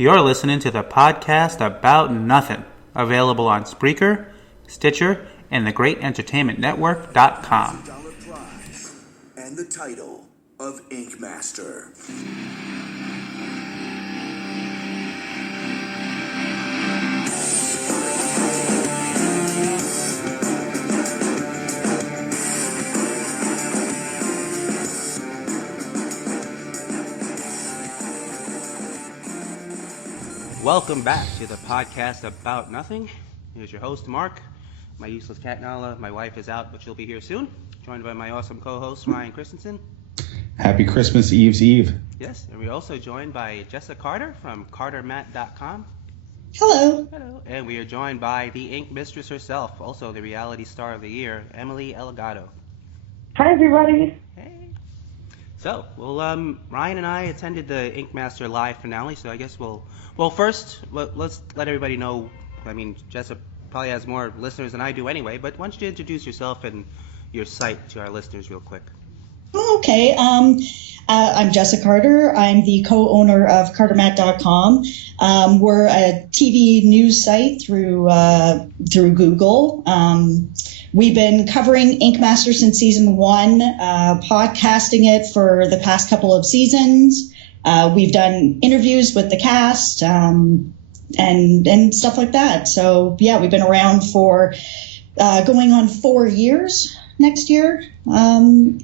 You're listening to the podcast About Nothing, available on Spreaker, Stitcher, and thegreatentertainmentnetwork.com. And the title of Ink Master. Welcome back to the podcast About Nothing. Here's your host, Mark. My useless cat, Nala. My wife is out, but she'll be here soon. Joined by my awesome co-host, Ryan Christensen. Happy Christmas Eve's Eve. Yes, and we're also joined by Jessa Carter from CarterMatt.com. Hello. Hello. And we are joined by the ink mistress herself, also the reality star of the year, Emily Elegado. Hi, everybody. Hey. So, Ryan and I attended the Ink Master live finale, so I guess first, let's let everybody know. I mean, Jessa probably has more listeners than I do anyway, but why don't you introduce yourself and your site to our listeners real quick? Okay. I'm Jessa Carter. I'm the co-owner of CarterMatt.com. We're a TV news site through Google. We've been covering Ink Master since season 1, podcasting it for the past couple of seasons. We've done interviews with the cast and stuff like that. So, yeah, we've been around for going on 4 years next year. That's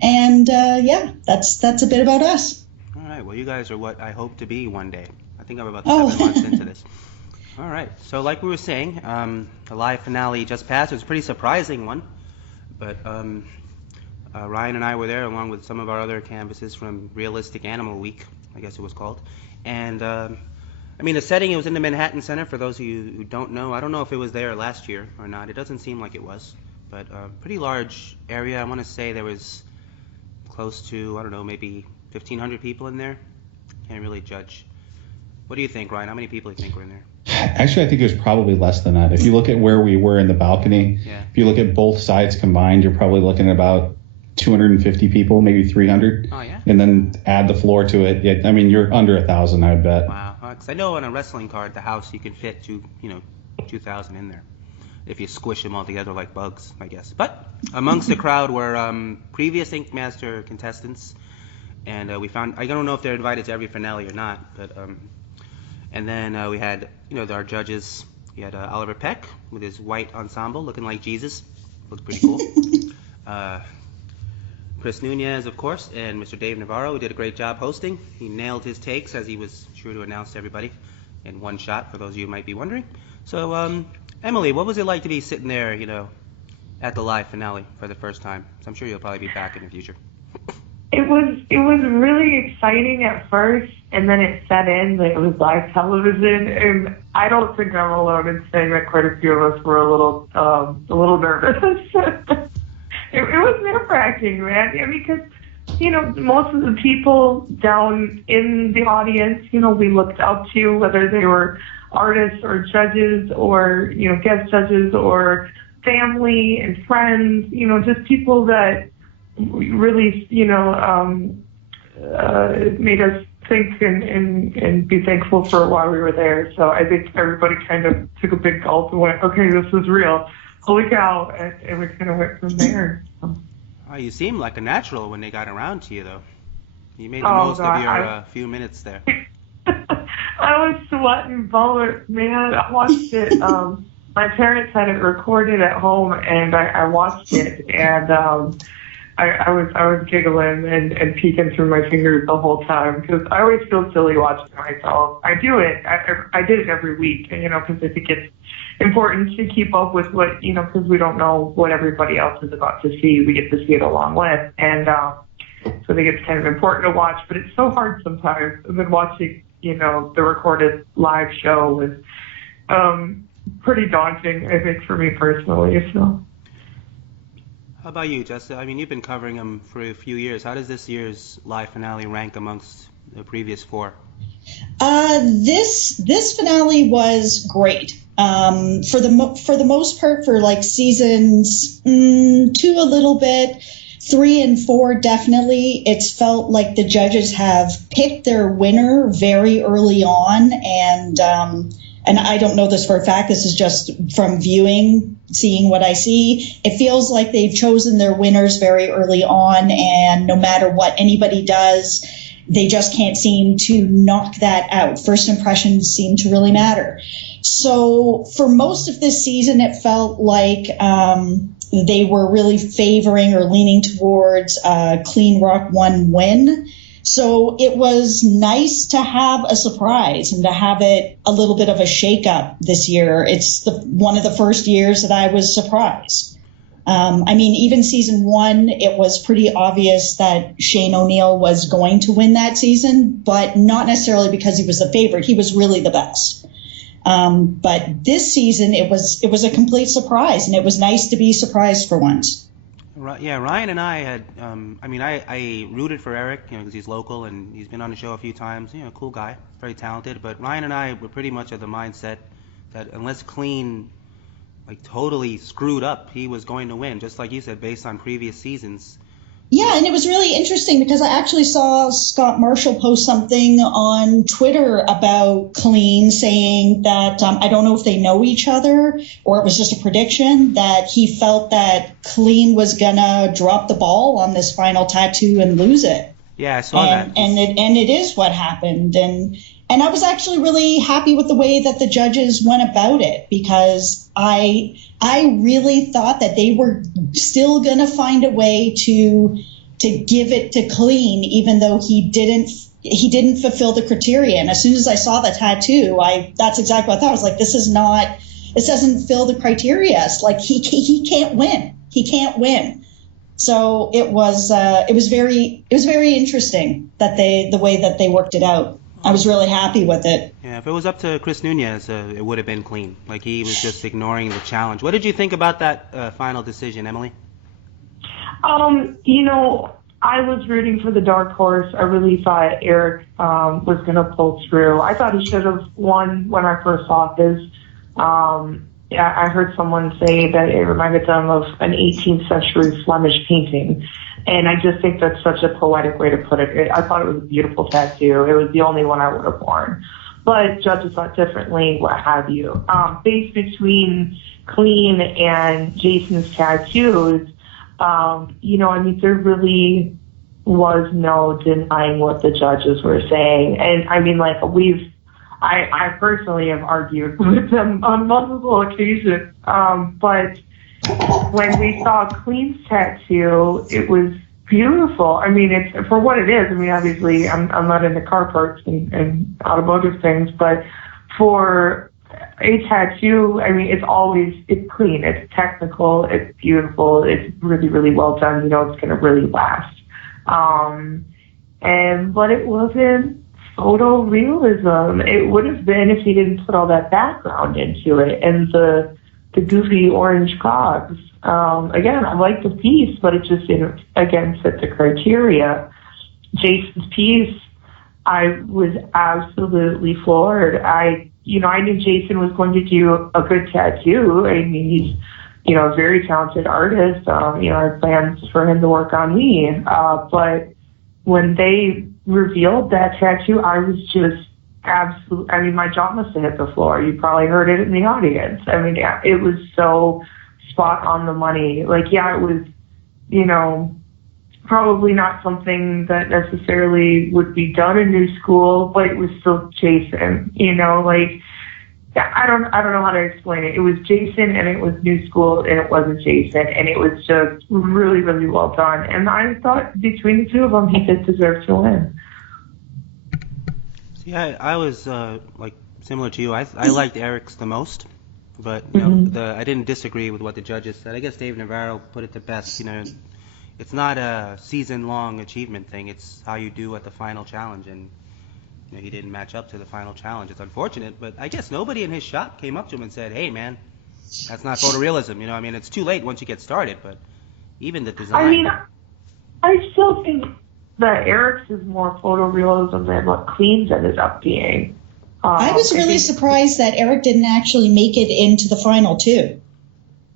a bit about us. All right. Well, you guys are what I hope to be one day. I think I'm about 7 months into this. All right. So like we were saying, the live finale just passed. It was a pretty surprising one. But Ryan and I were there along with some of our other canvases from Realistic Animal Week, I guess it was called. And, the setting, it was in the Manhattan Center. For those of you who don't know, I don't know if it was there last year or not. It doesn't seem like it was. But a pretty large area. I want to say there was close to, maybe 1,500 people in there. Can't really judge. What do you think, Ryan? How many people do you think were in there? Actually, I think it was probably less than that. If you look at where we were in the balcony, If you look at both sides combined, you're probably looking at about 250 people, maybe 300. Oh, yeah? And then add the floor to it. You're under 1,000, I would bet. Wow. Because I know on a wrestling card, the house, you can fit 2,000 in there. If you squish them all together like bugs, I guess. But amongst the crowd were previous Ink Master contestants. And we found, I don't know if they're invited to every finale or not, but... And then we had, our judges. We had Oliver Peck with his white ensemble looking like Jesus. Looked pretty cool. Chris Nunez, of course, and Mr. Dave Navarro, who did a great job hosting. He nailed his takes, as he was sure to announce to everybody in one shot, for those of you who might be wondering. So, Emily, what was it like to be sitting there, at the live finale for the first time? So I'm sure you'll probably be back in the future. It was really exciting at first, and then it set in that it was live television, and I don't think I'm alone in saying that quite a few of us were a little nervous. It was nerve-wracking, man. Because most of the people down in the audience, we looked up to, whether they were artists or judges or guest judges or family and friends, just people that really, made us think and be thankful for why we were there. So I think everybody kind of took a big gulp and went, okay, this is real. Holy cow. And we kind of went from there. So. Oh, you seemed like a natural when they got around to you, though. You made the most of your few minutes there. I was sweating bullets, man. I watched it. My parents had it recorded at home, and I watched it, and I was giggling and peeking through my fingers the whole time because I always feel silly watching myself. I do it. I did it every week, because I think it's important to keep up with what, because we don't know what everybody else is about to see. We get to see it along with. And so I think it's kind of important to watch, but it's so hard sometimes. I've been watching, the recorded live show was pretty daunting, I think, for me personally. So. How about you, Jessa? You've been covering them for a few years. How does this year's live finale rank amongst the previous 4? This finale was great. For the most part, for like seasons 2 a little bit, 3 and 4, definitely. It's felt like the judges have picked their winner very early on, and I don't know this for a fact. This is just from viewing, seeing what I see. It feels like they've chosen their winners very early on, and no matter what anybody does, they just can't seem to knock that out. First impressions seem to really matter. So for most of this season, it felt like they were really favoring or leaning towards Cleen Rock One win. So it was nice to have a surprise and to have it a little bit of a shakeup this year. It's one of the first years that I was surprised. I mean, even season 1, it was pretty obvious that Shane O'Neill was going to win that season, but not necessarily because he was the favorite. He was really the best. But this season, it was a complete surprise, and it was nice to be surprised for once. Yeah, Ryan and I had, I rooted for Erik, because he's local and he's been on the show a few times. Cool guy, very talented. But Ryan and I were pretty much of the mindset that unless Cleen totally screwed up, he was going to win, just like you said, based on previous seasons. Yeah, and it was really interesting because I actually saw Scott Marshall post something on Twitter about Cleen, saying that I don't know if they know each other or it was just a prediction, that he felt that Cleen was going to drop the ball on this final tattoo and lose it. Yeah, I saw that. And it is what happened. And I was actually really happy with the way that the judges went about it, because I really thought that they were still going to find a way to give it to Cleen, even though he didn't fulfill the criteria. And as soon as I saw the tattoo, that's exactly what I thought. I was like, this doesn't fill the criteria. It's like he can't win. He can't win. So it was very interesting that the way that they worked it out. I was really happy with it. Yeah, if it was up to Chris Nunez, it would have been Cleen. He was just ignoring the challenge. What did you think about that final decision, Emily? I was rooting for the dark horse. I really thought Erik was going to pull through. I thought he should have won when I first saw this. I heard someone say that it reminded them of an 18th century Flemish painting. And I just think that's such a poetic way to put it. I thought it was a beautiful tattoo. It was the only one I would have worn. But judges thought differently, what have you. Based between Cleen and Jason's tattoos, there really was no denying what the judges were saying. And I personally have argued with them on multiple occasions. But when we saw Cleen's tattoo, it was beautiful. It's for what it is. Obviously, I'm not into car parts and automotive things, but for a tattoo, it's clean, it's technical, it's beautiful, it's really, really well done. It's going to really last. But it wasn't photorealism. It would have been if he didn't put all that background into it and the goofy orange cogs. Again, I like the piece, but it just didn't, again, fit the criteria. Jason's piece, I was absolutely floored. I knew Jason was going to do a good tattoo. He's, a very talented artist. I had plans for him to work on me. But when they revealed that tattoo, I was just absolutely, my jaw must have hit the floor. You probably heard it in the audience. It was so spot on the money. It was, probably not something that necessarily would be done in new school, but it was still Jason, I don't know how to explain it. It was Jason and it was new school and it wasn't Jason, and it was just really, really well done. And I thought between the two of them, he did deserve to win. Yeah, I was similar to you. I liked Erik's the most, but I didn't disagree with what the judges said. I guess Dave Navarro put it the best. It's not a season-long achievement thing. It's how you do at the final challenge, and he didn't match up to the final challenge. It's unfortunate, but I guess nobody in his shop came up to him and said, "Hey, man, that's not photorealism." It's too late once you get started, but even the design. I still think that Erik's is more photorealism than what Cleen's ended up being. I was really surprised that Erik didn't actually make it into the final two.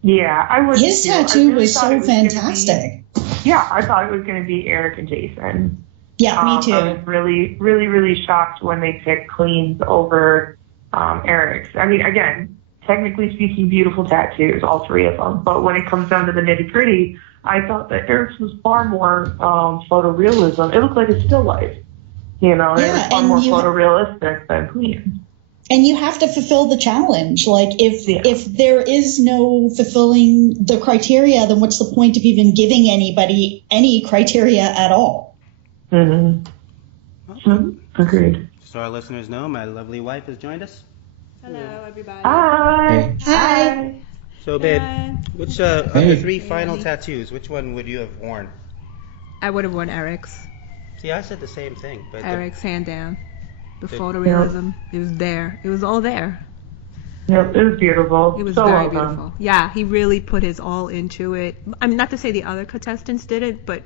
Yeah, I was. His tattoo was so fantastic. Yeah, I thought it was going to be Erik and Jason. Yeah, me too. I was really, really, really shocked when they picked Cleen's over Erik's. I mean, again, technically speaking, beautiful tattoos, all three of them. But when it comes down to the nitty-gritty, I thought that Erik's was far more photorealism. It looked like a still life. You know, it was far more photorealistic than Cleen. And you have to fulfill the challenge. Like, if there is no fulfilling the criteria, then what's the point of even giving anybody any criteria at all? Mm-hmm. Agreed. So our listeners know my lovely wife has joined us. Hello, everybody. Hi. Hi. So, babe, which of the three final tattoos, which one would you have worn? I would have worn Erik's. See, I said the same thing. But Erik's, hand down. The photorealism, it was there. It was all there. Yep, it was beautiful. It was so very well done. beautiful. Yeah, he really put his all into it. I mean, not to say the other contestants didn't, but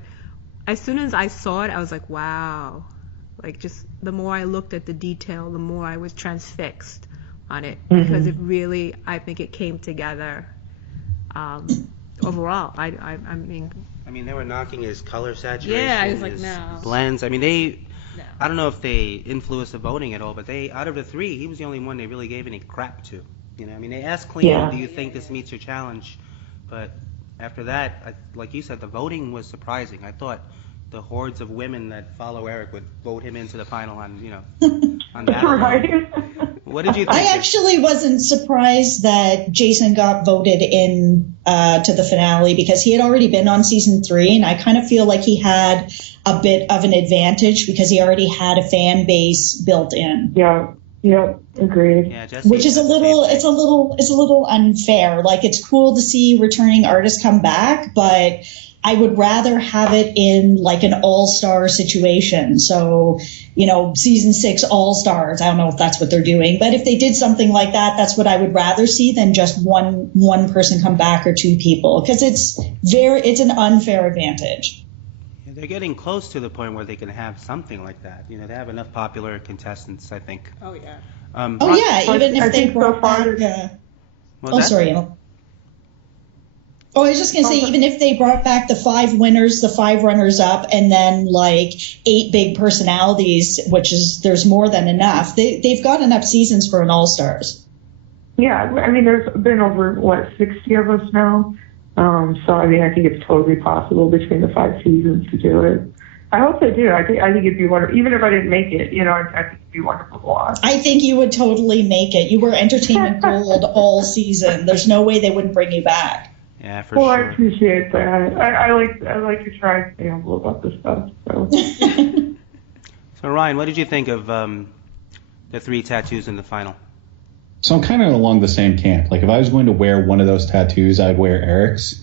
as soon as I saw it, I was like, wow. Like, just the more I looked at the detail, the more I was transfixed on it. Because it really, I think it came together overall. I mean, they were knocking his color saturation. Yeah, I was like, his no. blends. I mean, No. I don't know if they influenced the voting at all, but out of the three, he was the only one they really gave any crap to. You know, I mean, they asked Cleen, do you think this meets your challenge? But after that, like you said, the voting was surprising. I thought the hordes of women that follow Erik would vote him into the final on that. Right. What did you think? I actually wasn't surprised that Jason got voted in to the finale because he had already been on season 3, and I kind of feel like he had a bit of an advantage because he already had a fan base built in. Yeah, agreed. Yeah, Jessy, which is a little unfair. Like, it's cool to see returning artists come back, but I would rather have it in like an all-star situation. So, season 6 all-stars. I don't know if that's what they're doing, but if they did something like that, that's what I would rather see than just one person come back or 2 people, because it's an unfair advantage. Yeah, they're getting close to the point where they can have something like that. They have enough popular contestants, I think. Oh, yeah. Even if they brought back... sorry. I was just going to say, even if they brought back the 5 winners, the 5 runners-up, and then, 8 big personalities, there's more than enough. They've got enough seasons for an All-Stars. Yeah, I mean, there's been over, 60 of us now? So, I mean, I think it's totally possible between the 5 seasons to do it. I hope they do. I think it'd be wonderful. Even if I didn't make it, I think it'd be wonderful to watch. I think you would totally make it. You were entertainment gold all season. There's no way they wouldn't bring you back. Yeah, for sure. I appreciate that. I like to try and stay humble about this stuff. So. So Ryan, what did you think of the 3 tattoos in the final? So I'm kind of along the same camp. Like, if I was going to wear one of those tattoos, I'd wear Erik's.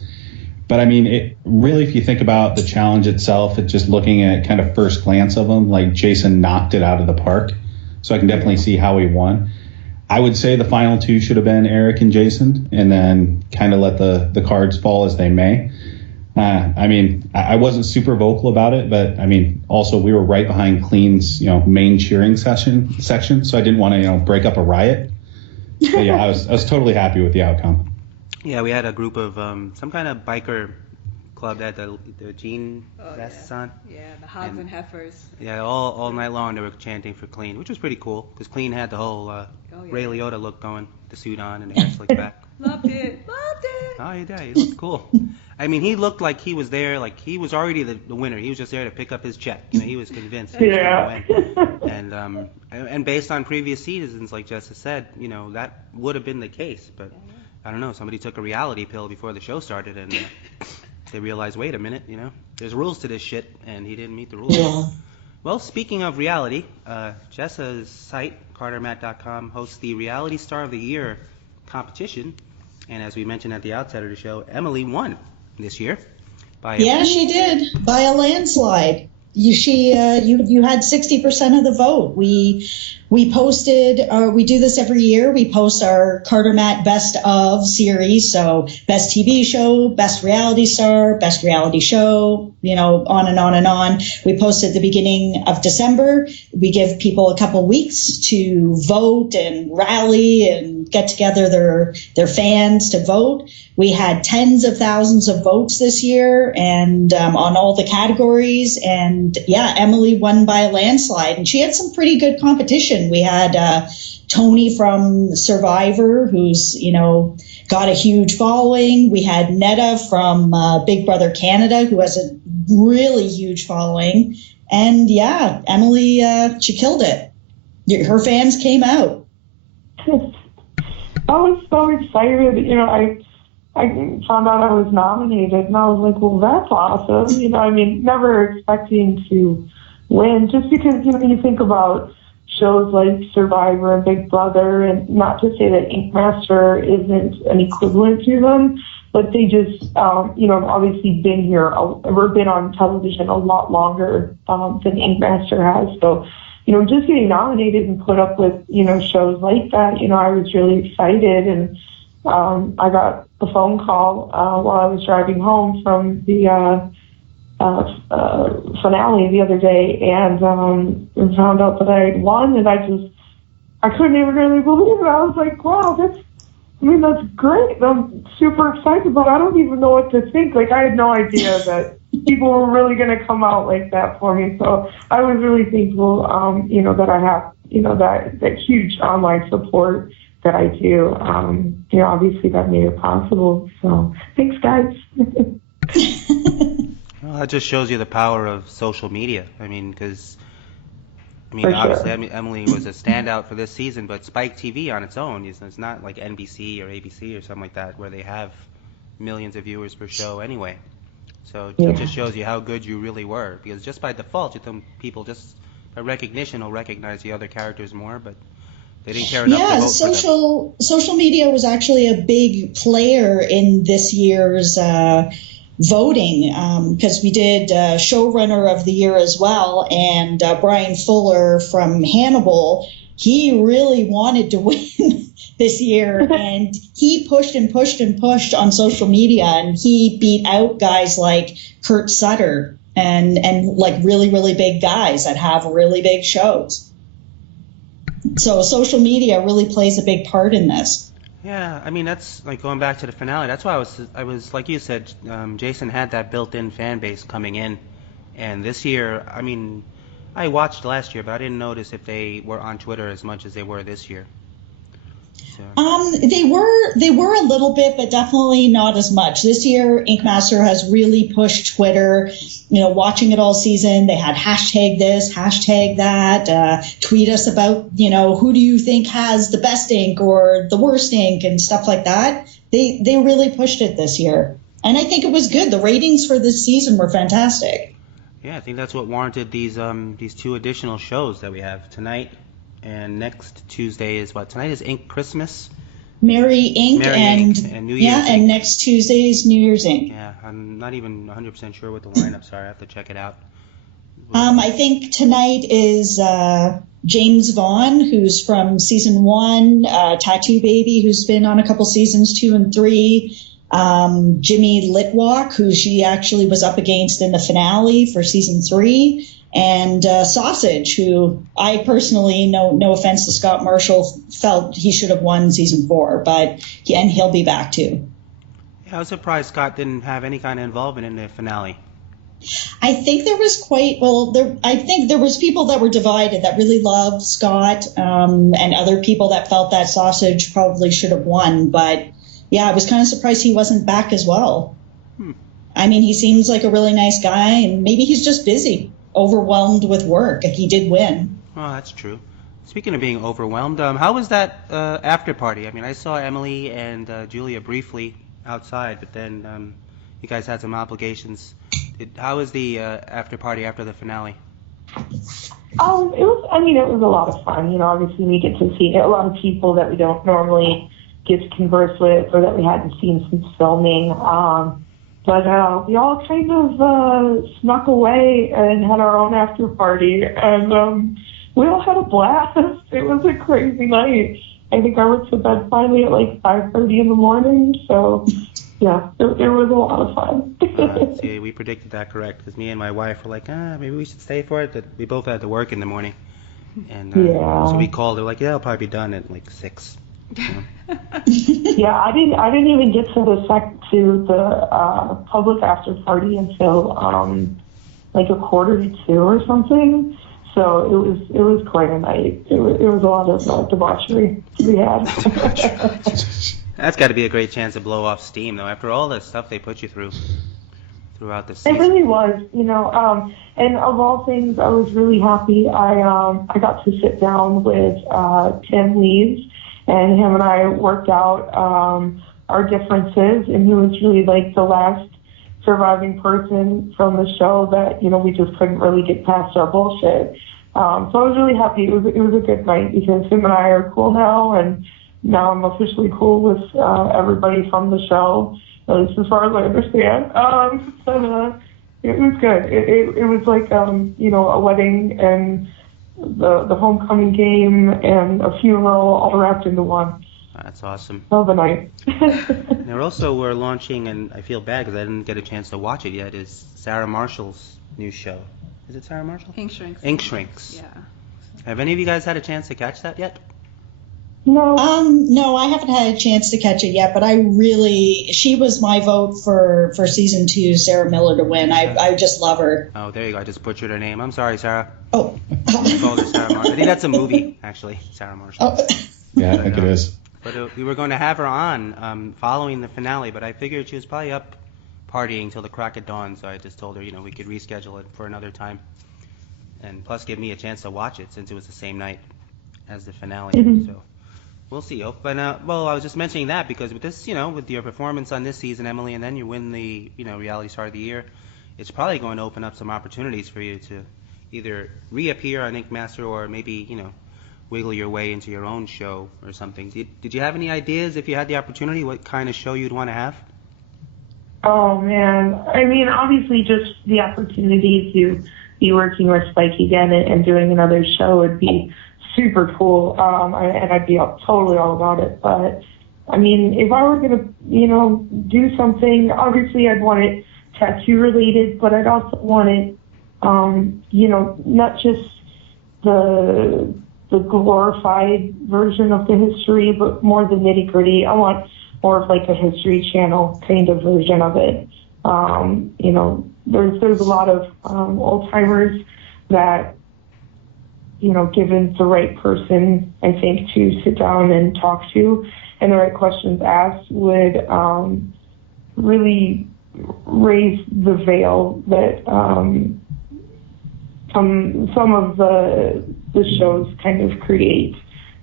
But I mean, if you think about the challenge itself, it's just looking at kind of first glance of them, like Jason knocked it out of the park. So I can definitely see how he won. I would say the final 2 should have been Erik and Jason, and then kind of let the cards fall as they may. I mean, I wasn't super vocal about it, but I mean, also we were right behind Cleen's, main cheering section, so I didn't want to, break up a riot. But yeah, I was totally happy with the outcome. Yeah, we had a group of some kind of biker club that had the jean vests on. Yeah, the hogs and heifers. Yeah, all night long they were chanting for Cleen, which was pretty cool because Cleen had the whole Ray Liotta look going, the suit on and the hair slicked back. Loved it. Oh, he did. He looked cool. I mean, he looked like he was there, like he was already the winner. He was just there to pick up his check. He was convinced he was going to win. And based on previous seasons, like Jessa said, that would have been the case. But I don't know, somebody took a reality pill before the show started and they realized, wait a minute, there's rules to this shit, and he didn't meet the rules. Yeah. Well, speaking of reality, Jessa's site, CarterMatt.com, hosts the Reality Star of the Year competition. And as we mentioned at the outset of the show, Emily won this year. She did, by a landslide. You had 60% of the vote. We posted, we do this every year. We post our Carter Matt Best of series. So best TV show, best reality star, best reality show, on and on and on. We post at the beginning of December. We give people a couple weeks to vote and rally and get together their fans to vote. We had tens of thousands of votes this year and on all the categories. And yeah, Emily won by a landslide, and she had some pretty good competition. We had Tony from Survivor, who's, got a huge following. We had Netta from Big Brother Canada, who has a really huge following. And yeah, Emily, she killed it. Her fans came out. I was so excited. I found out I was nominated, and I was like, well, that's awesome. Never expecting to win, just because, you think about shows like Survivor and Big Brother, and not to say that Ink Master isn't an equivalent to them, but they just, obviously been here, or been on television a lot longer than Ink Master has. So, just getting nominated and put up with, shows like that, I was really excited. And I got a phone call while I was driving home from the finale the other day, and found out that I had won, and I couldn't even really believe it. I was like, wow, that's great. I'm super excited, but I don't even know what to think. Like, I had no idea that people were really going to come out like that for me. So I was really thankful, that I have, that huge online support that I do. Obviously that made it possible. So thanks, guys. Well, that just shows you the power of social media. Because obviously Emily was a standout for this season, but Spike TV on its own it's not like NBC or ABC or something like that, where they have millions of viewers per show anyway. So it just shows you how good you really were, because just by default, people just by recognition will recognize the other characters more, but they didn't care enough to vote for them. Social media was actually a big player in this year's voting, because we did showrunner of the year as well, and Brian Fuller from Hannibal, he really wanted to win this year, and he pushed and pushed and pushed on social media, and he beat out guys like Kurt Sutter and like really, really big guys that have really big shows. So social media really plays a big part in this. Yeah, that's like going back to the finale. That's why I was like you said, Jason had that built-in fan base coming in, and this year, I watched last year, but I didn't notice if they were on Twitter as much as they were this year. So. They were a little bit, but definitely not as much. This year, Ink Master has really pushed Twitter, watching it all season. They had hashtag this, hashtag that, tweet us about, who do you think has the best ink or the worst ink and stuff like that. They really pushed it this year. And I think it was good. The ratings for this season were fantastic. Yeah, I think that's what warranted these two additional shows that we have tonight. And next Tuesday is what? Tonight is Ink Christmas. Merry Ink and New Year's Ink. And next Tuesday is New Year's Ink. Yeah, I'm not even 100% sure what the lineups are. I have to check it out. I think tonight is James Vaughn, who's from season 1, Tattoo Baby, who's been on a couple seasons 2 and 3. Jimmy Litwalk, who she actually was up against in the finale for season 3. And Sausage, who I personally, no offense to Scott Marshall, felt he should have won season 4, and he'll be back too. Yeah, I was surprised Scott didn't have any kind of involvement in the finale. I think there was I think there was people that were divided that really loved Scott, and other people that felt that Sausage probably should have won. But yeah, I was kind of surprised he wasn't back as well. He seems like a really nice guy, and maybe he's just busy. Overwhelmed with work. He did win. Oh, that's true. Speaking of being overwhelmed, how was that after party? I saw Emily and Julia briefly outside, but then you guys had some obligations. How was the after party after the finale? It was a lot of fun. Obviously we get to see a lot of people that we don't normally get to converse with or that we hadn't seen since filming. But we all kind of snuck away and had our own after party, and we all had a blast. It was a crazy night. I think I went to bed finally at like 5:30 in the morning, so yeah, it was a lot of fun. See, we predicted that correct, because me and my wife were like, maybe we should stay for it, but we both had to work in the morning. And so we called. They're like, yeah, I'll probably be done at like 6. You know? Yeah, I didn't even get to the public after party until like 1:45 or something. So it was quite a night. It was a lot of debauchery to be had. That's got to be a great chance to blow off steam, though, after all the stuff they put you through throughout the season. It really was, you know. And of all things, I was really happy. I got to sit down with Tim Leeds, and him and I worked out our differences, and he was really like the last surviving person from the show that, you know, we just couldn't really get past our bullshit. So I was really happy. It was a good night because him and I are cool now, and now I'm officially cool with everybody from the show, at least as far as I understand. But it was good. It was like, you know, a wedding and the homecoming game and a funeral all wrapped into one. That's awesome. Hell of a night. Now also we're launching, and I feel bad because I didn't get a chance to watch it yet, is Sarah Marshall's new show. Is it Sarah Marshall? Ink Shrinks. Ink Shrinks. Yeah. Have any of you guys had a chance to catch that yet? No. No, I haven't had a chance to catch it yet, but she was my vote for season 2, Sarah Miller, to win. I just love her. Oh, there you go. I just butchered her name. I'm sorry, Sarah. Oh. I called her Sarah Marshall. I think that's a movie, actually, Sarah Marshall. Oh. Yeah, I think it is. But we were going to have her on following the finale, but I figured she was probably up partying till the crack of dawn, so I just told her, you know, we could reschedule it for another time. And plus give me a chance to watch it since it was the same night as the finale. Mm-hmm. So we'll see. But, well, I was just mentioning that because with this, you know, with your performance on this season, Emily, and then you win the, you know, Reality Star of the Year, it's probably going to open up some opportunities for you to either reappear on Ink Master or maybe, you know, wiggle your way into your own show or something. Did you have any ideas, if you had the opportunity, what kind of show you'd want to have? Oh, man. I mean, obviously just the opportunity to be working with Spike again and doing another show would be super cool, and I'd be totally all about it. But, I mean, if I were going to, you know, do something, obviously I'd want it tattoo-related, but I'd also want it, you know, not just the glorified version of the history, but more the nitty-gritty. I want more of like a History Channel kind of version of it. You know, there's a lot of old-timers that, you know, given the right person, I think, to sit down and talk to and the right questions asked would really raise the veil that some of the shows kind of create.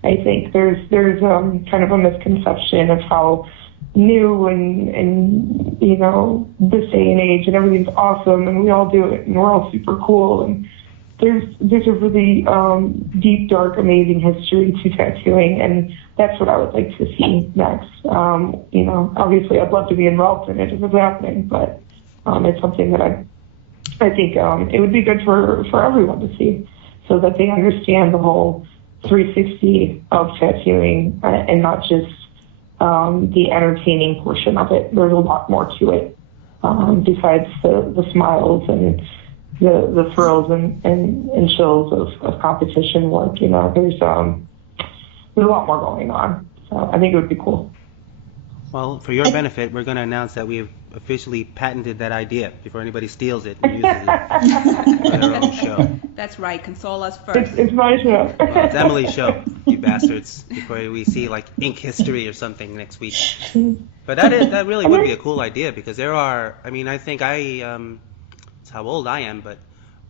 I think there's kind of a misconception of how new and you know, this day and age and everything's awesome and we all do it and we're all super cool, and there's a really deep, dark, amazing history to tattooing, and that's what I would like to see next. You know, obviously I'd love to be involved in it if it's happening, but it's something that I think it would be good for everyone to see, so that they understand the whole 360 of tattooing and not just the entertaining portion of it. There's a lot more to it besides the smiles and the thrills and chills of competition work. You know, there's a lot more going on. So I think it would be cool. Well, for your benefit, we're going to announce that we have officially patented that idea before anybody steals it and uses it for their own show. That's right. Console us first. It's my show. Well, it's Emily's show, you bastards, before we see like ink history or something next week. But that really would be a cool idea, because there are, I mean, I think it's how old I am, but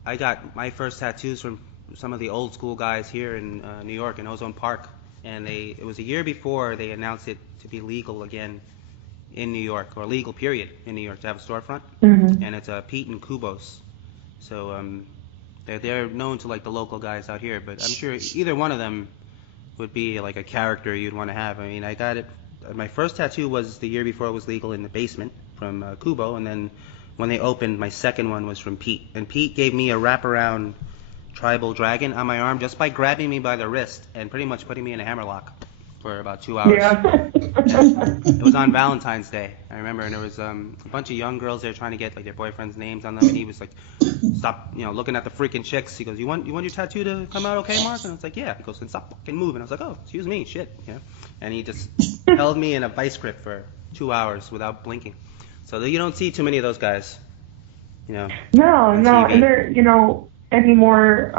I got my first tattoos from some of the old school guys here in New York, in Ozone Park. And it was a year before they announced it to be legal again in New York, or legal period in New York, to have a storefront. Mm-hmm. And it's Pete and Kubos. So they're known to like the local guys out here, but I'm sure either one of them would be like a character you'd want to have. I mean, I got it. My first tattoo was the year before it was legal in the basement, from Kubo, and then when they opened, my second one was from Pete. And Pete gave me a wraparound tribal dragon on my arm just by grabbing me by the wrist and pretty much putting me in a hammerlock for about 2 hours. Yeah. It was on Valentine's Day, I remember, and there was a bunch of young girls there trying to get like their boyfriends' names on them, and he was like, "Stop, looking at the freaking chicks." He goes, "You want your tattoo to come out okay, Mark?" And I was like, "Yeah." He goes, "Then stop fucking moving." I was like, "Oh, excuse me, shit," And he just held me in a vice grip for 2 hours without blinking. So you don't see too many of those guys, No, on TV. and they're, anymore,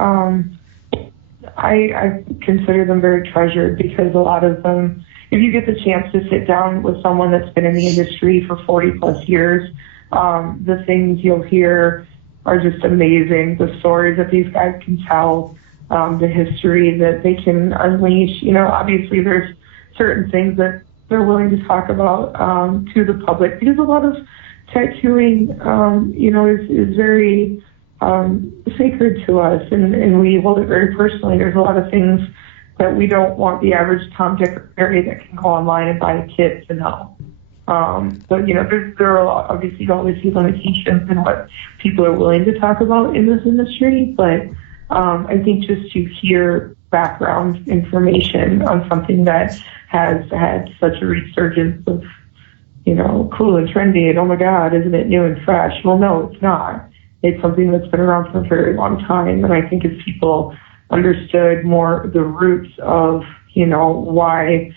I consider them very treasured because a lot of them, if you get the chance to sit down with someone that's been in the industry for 40 plus years, the things you'll hear are just amazing. The stories that these guys can tell, the history that they can unleash. Obviously there's certain things that they're willing to talk about to the public because a lot of tattooing, is very sacred to us, and we hold it very personally. There's a lot of things that we don't want the average Tom, Dick, or Harry that can go online and buy a kit to know. But there are obviously always limitations in what people are willing to talk about in this industry. But I think just to hear background information on something that has had such a resurgence of, cool and trendy, and oh my God, isn't it new and fresh? Well, no, it's not. It's something that's been around for a very long time, and I think if people understood more the roots of, why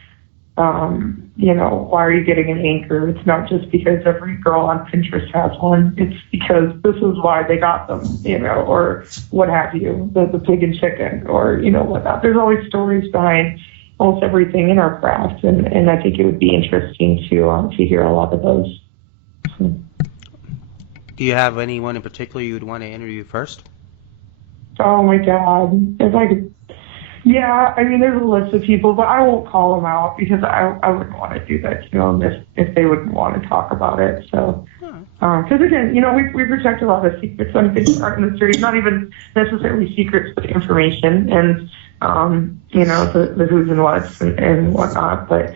are you getting an anchor? It's not just because every girl on Pinterest has one. It's because this is why they got them, or what have you, the pig and chicken, or, whatnot. There's always stories behind almost everything in our craft, and I think it would be interesting to hear a lot of those. Do you have anyone in particular you would want to interview first? Oh my God. If I could. Yeah, there's a list of people, but I won't call them out because I wouldn't want to do that to them if they wouldn't want to talk about it. So, because again, we protect a lot of secrets on things in art industry, not even necessarily secrets, but information and, the who's and what's and whatnot. But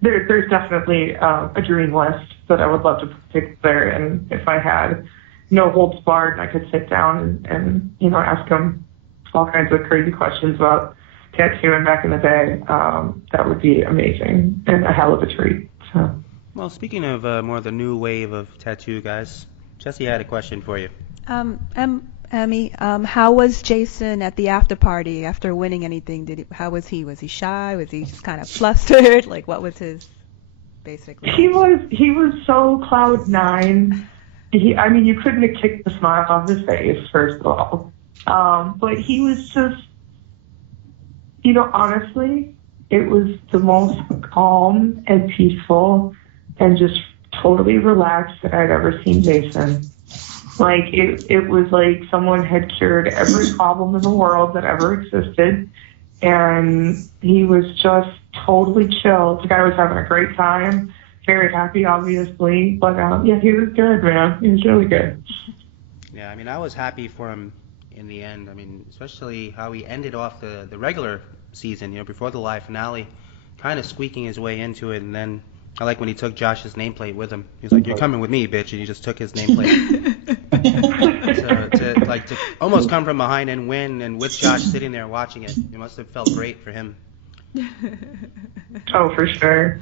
there's definitely a dream list that I would love to pick there. And if I had no holds barred, I could sit down and ask them all kinds of crazy questions about tattooing back in the day. That would be amazing and a hell of a treat. So. Well, speaking of more of the new wave of tattoo guys, Jessy had a question for you. Emmy, how was Jason at the after party after winning anything? How was he? Was he shy? Was he just kind of flustered? Like, what was his basically? He was so cloud nine. You couldn't have kicked the smile off his face, first of all. But he was just, honestly, it was the most calm and peaceful and just totally relaxed that I'd ever seen Jason. Like, it was like someone had cured every problem in the world that ever existed, and he was just totally chill. The guy was having a great time, very happy, obviously, but yeah, he was good, man. He was really good. Yeah, I was happy for him in the end. Especially how he ended off the regular season, before the live finale, kind of squeaking his way into it, and then I like when he took Josh's nameplate with him. He was like, "You're coming with me, bitch," and he just took his nameplate. to almost come from behind and win, and with Josh sitting there watching it, it must have felt great for him. Oh, for sure.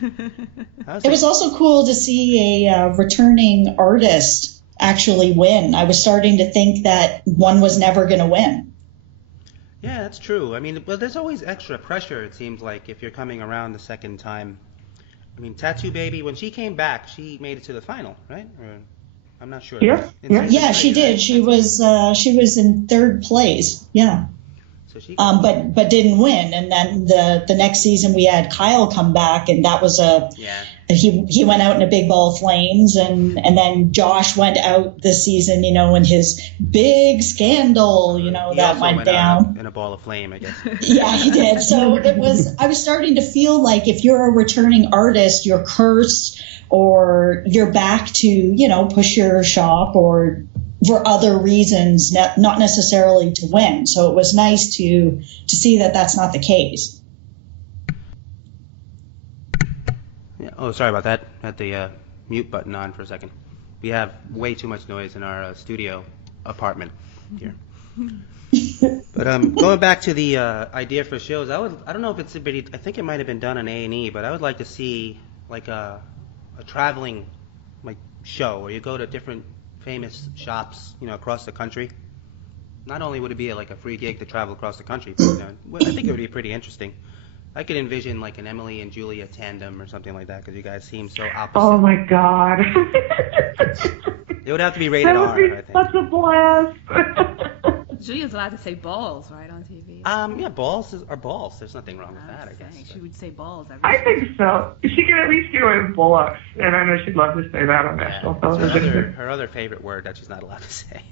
It was also cool to see a returning artist actually win. I was starting to think that one was never going to win. Yeah, that's true. But there's always extra pressure, it seems like, if you're coming around the second time. Tattoo Baby, when she came back, she made it to the final, right? Or, I'm not sure. Yeah, she did. She was in third place. Yeah. So she but didn't win. And then the next season we had Kyle come back, and that was he went out in a big ball of flames, and then Josh went out this season, in his big scandal, that went down in a ball of flame, I guess. Yeah, he did. So I was starting to feel like if you're a returning artist, you're cursed, or you're back to, push your shop or for other reasons, not necessarily to win. So it was nice to see that that's not the case. Yeah, Oh, sorry about that. Had the mute button on for a second. We have way too much noise in our studio apartment here. But going back to the idea for shows, I don't know if it's I think it might have been done on A&E, but I would like to see like a traveling like show where you go to different famous shops, across the country. Not only would it be like a free gig to travel across the country, but I think it would be pretty interesting. I could envision like an Emily and Julia tandem or something like that because you guys seem so opposite. Oh my God. It would have to be rated R, I think. Such a blast. Julia's allowed to say balls, right, on TV? Yeah, balls are balls. There's nothing wrong with that, I guess. She would say balls every I think so. She can at least do it with bullocks, and I know she'd love to say that on national television. Her other favorite word that she's not allowed to say.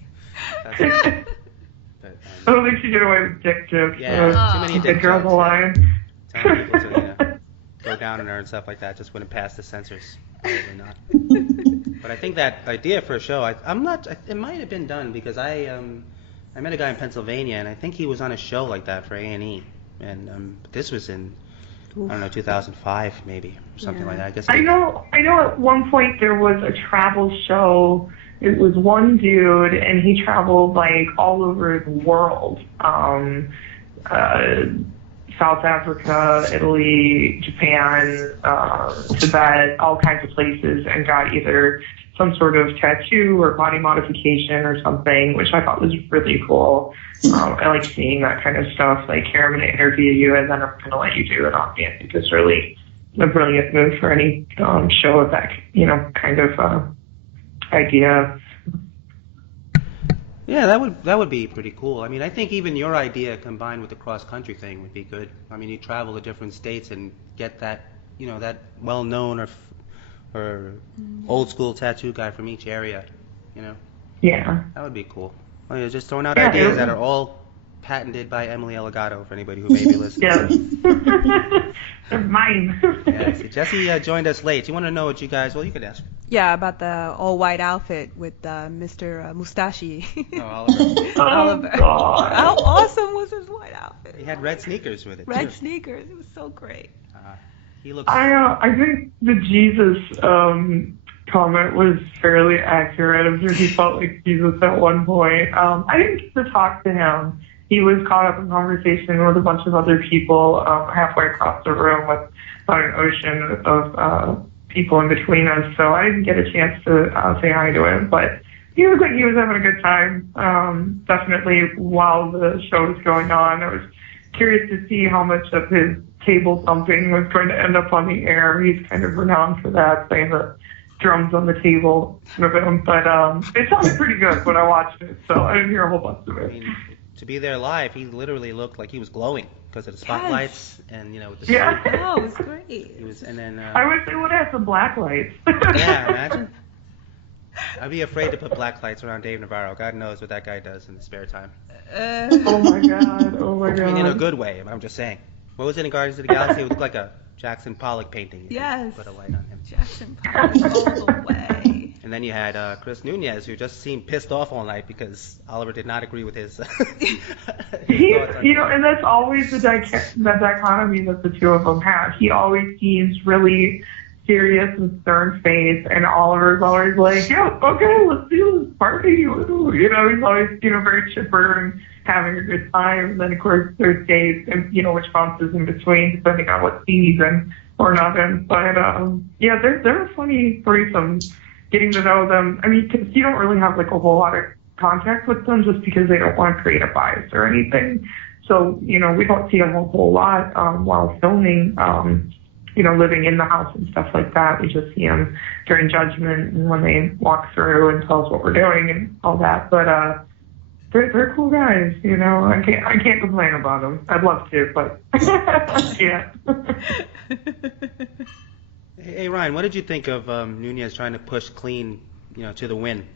But, I don't think she get away with dick jokes. Yeah, too many dick girls jokes. line. Telling people to go down on her and stuff like that just wouldn't pass the censors. Probably not. But I think that idea for a show, I'm not. It might have been done because I met a guy in Pennsylvania and I think he was on a show like that for A&E, and this was in I don't know 2005 maybe or something like that. I guess. I know. At one point there was a travel show. It was one dude, and he traveled like all over the world. South Africa, Italy, Japan, Tibet, all kinds of places, and got either some sort of tattoo or body modification or something, which I thought was really cool. I like seeing that kind of stuff. Like, here, I'm going to interview you, and then I'm going to let you do it on me. I think it's really a brilliant move for any show of that, kind of idea. Yeah, that would be pretty cool. I mean, I think even your idea combined with the cross-country thing would be good. I mean, you travel to different states and get that, that well-known or old-school tattoo guy from each area, Yeah. That would be cool. Well, you're just throwing out ideas that are all patented by Emily Elegado for anybody who may be listening. Yeah. They're mine. Yeah, so Jessy joined us late. You want to know what you guys... Well, you could ask. Yeah, about the all-white outfit with Mr. Mustache. Oh, Oliver. Oliver. God. How awesome was his white outfit? He had red sneakers with it, Red too. sneakers. It was so great. He looks... I think the Jesus comment was fairly accurate. I'm sure he felt like Jesus at one point. I didn't get to talk to him. He was caught up in conversation with a bunch of other people halfway across the room with about an ocean of people in between us, so I didn't get a chance to say hi to him, but he looked like he was having a good time. Definitely while the show was going on, I was curious to see how much of his table thumping was going to end up on the air. He's kind of renowned for that, playing the drums on the table of him, but it sounded pretty good when I watched it, so I didn't hear a whole bunch of it. I mean, to be there live, he literally looked like he was glowing because of the spotlights and with the Yeah. Oh, it was great. He was, and then I wish they would have some black lights. yeah, imagine. I'd be afraid to put black lights around Dave Navarro. God knows what that guy does in his spare time. Oh my god! I mean, in a good way. I'm just saying. What was it in Guardians of the Galaxy? It would look like a Jackson Pollock painting. Yes. Put a light on him. Jackson Pollock all the way. And then you had Chris Nunez, who just seemed pissed off all night because Oliver did not agree with his. And that's always the dichotomy that the two of them have. He always seems really serious and stern-faced, and Oliver's always like, yeah, okay, let's do this party. He's always, very chipper and having a good time. And then, of course, there's days, and, which bounces in between, depending on what season or not in. But, they're a funny threesome, getting to know them. I mean, 'cause you don't really have, like, a whole lot of contact with them just because they don't want to create a bias or anything. So, we don't see them a whole lot while filming, living in the house and stuff like that. We just see them during judgment and when they walk through and tell us what we're doing and all that. But they're cool guys, I can't complain about them. I'd love to, but yeah. Hey Ryan, what did you think of Nunez trying to push Cleen, to the win?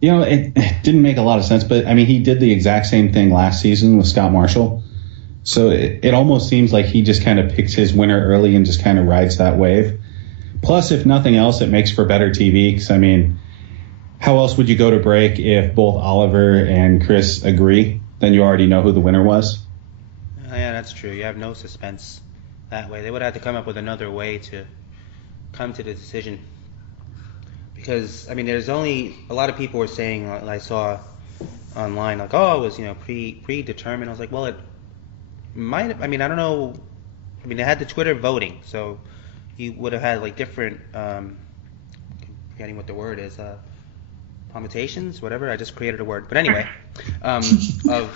It didn't make a lot of sense, but I mean, he did the exact same thing last season with Scott Marshall. So it almost seems like he just kind of picks his winner early and just kind of rides that wave. Plus, if nothing else, it makes for better TV. Because, I mean, how else would you go to break if both Oliver and Chris agree? Then you already know who the winner was. Yeah, that's true. You have no suspense. that way. They would have to come up with another way to come to the decision. Because, I mean, there's only, a lot of people were saying, I saw online, like, oh, it was, predetermined. I was like, well, it might have, I mean, I don't know. I mean, they had the Twitter voting, so you would have had, like, different, forgetting what the word is, permutations, whatever. I just created a word. But anyway, of